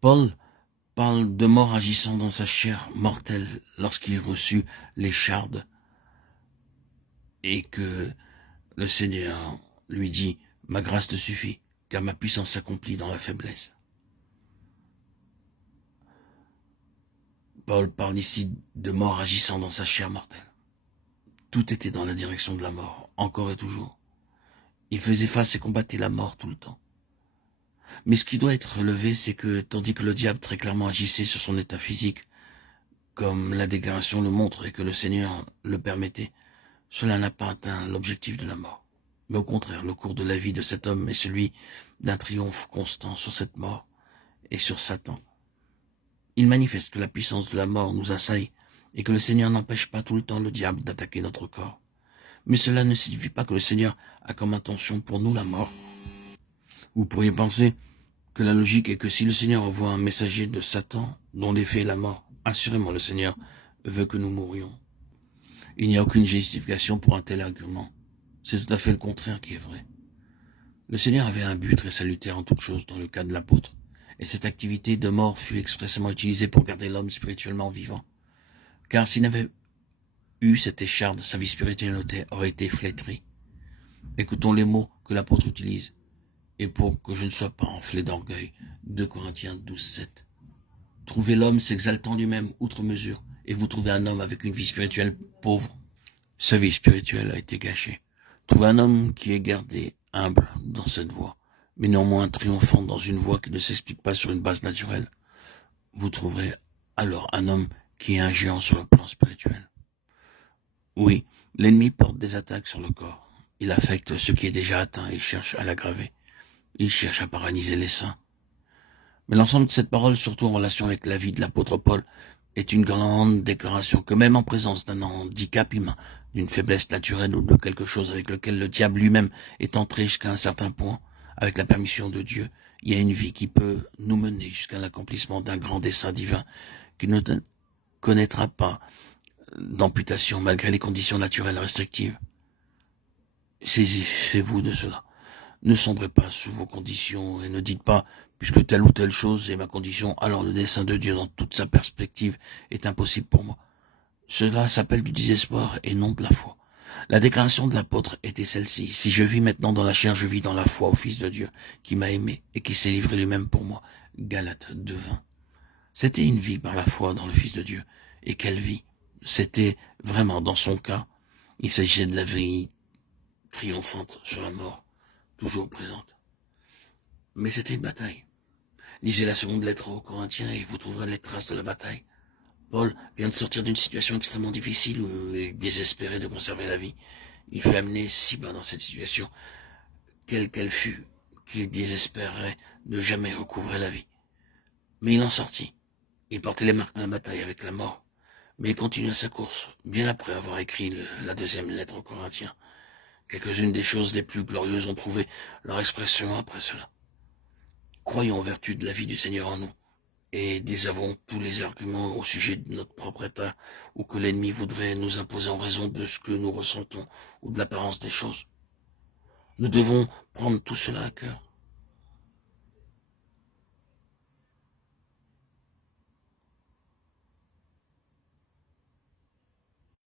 Paul parle de mort agissant dans sa chair mortelle lorsqu'il reçut les chardes et que le Seigneur lui dit « Ma grâce te suffit, car ma puissance s'accomplit dans la faiblesse ». Paul parle ici de mort agissant dans sa chair mortelle. Tout était dans la direction de la mort, encore et toujours. Il faisait face et combattait la mort tout le temps. Mais ce qui doit être relevé, c'est que, tandis que le diable très clairement agissait sur son état physique, comme la déclaration le montre et que le Seigneur le permettait, cela n'a pas atteint l'objectif de la mort. Mais au contraire, le cours de la vie de cet homme est celui d'un triomphe constant sur cette mort et sur Satan. Il manifeste que la puissance de la mort nous assaille et que le Seigneur n'empêche pas tout le temps le diable d'attaquer notre corps. Mais cela ne signifie pas que le Seigneur a comme intention pour nous la mort. Vous pourriez penser que la logique est que si le Seigneur envoie un messager de Satan dont l'effet est la mort, assurément le Seigneur veut que nous mourions. Il n'y a aucune justification pour un tel argument. C'est tout à fait le contraire qui est vrai. Le Seigneur avait un but très salutaire en toute chose dans le cas de l'apôtre, et cette activité de mort fut expressément utilisée pour garder l'homme spirituellement vivant. Car s'il n'avait eu cette écharde, sa vie spirituelle aurait été flétrie. Écoutons les mots que l'apôtre utilise. Et pour que je ne sois pas enflé d'orgueil, 2 Corinthiens 12, 7. Trouvez l'homme s'exaltant lui-même outre mesure, et vous trouvez un homme avec une vie spirituelle pauvre. Sa vie spirituelle a été gâchée. Trouvez un homme qui est gardé humble dans cette voie, mais néanmoins triomphant dans une voie qui ne s'explique pas sur une base naturelle. Vous trouverez alors un homme qui est un géant sur le plan spirituel. Oui, l'ennemi porte des attaques sur le corps. Il affecte ce qui est déjà atteint et cherche à l'aggraver. Il cherche à paralyser les saints. Mais l'ensemble de cette parole, surtout en relation avec la vie de l'apôtre Paul, est une grande déclaration que même en présence d'un handicap humain, d'une faiblesse naturelle ou de quelque chose avec lequel le diable lui-même est entré jusqu'à un certain point, avec la permission de Dieu, il y a une vie qui peut nous mener jusqu'à l'accomplissement d'un grand dessein divin qui ne connaîtra pas d'amputation malgré les conditions naturelles restrictives. Saisissez-vous de cela. Ne sombrez pas sous vos conditions et ne dites pas, puisque telle ou telle chose est ma condition, alors le dessein de Dieu dans toute sa perspective est impossible pour moi. Cela s'appelle du désespoir et non de la foi. La déclaration de l'apôtre était celle-ci. Si je vis maintenant dans la chair, je vis dans la foi au Fils de Dieu, qui m'a aimé et qui s'est livré lui-même pour moi. Galates 2:20. C'était une vie par la foi dans le Fils de Dieu. Et quelle vie? C'était vraiment dans son cas. Il s'agissait de la vie triomphante sur la mort, toujours présente. Mais c'était une bataille. Lisez la seconde lettre aux Corinthiens et vous trouverez les traces de la bataille. Paul vient de sortir d'une situation extrêmement difficile où il désespérait de conserver la vie. Il fut amené si bas dans cette situation, quelle qu'elle fût, qu'il désespérait de jamais recouvrer la vie. Mais il en sortit. Il portait les marques de la bataille avec la mort. Mais il continua sa course, bien après avoir écrit la deuxième lettre aux Corinthiens. Quelques-unes des choses les plus glorieuses ont trouvé leur expression après cela. Croyons en vertu de la vie du Seigneur en nous, et désavouons tous les arguments au sujet de notre propre état, ou que l'ennemi voudrait nous imposer en raison de ce que nous ressentons, ou de l'apparence des choses. Nous devons prendre tout cela à cœur.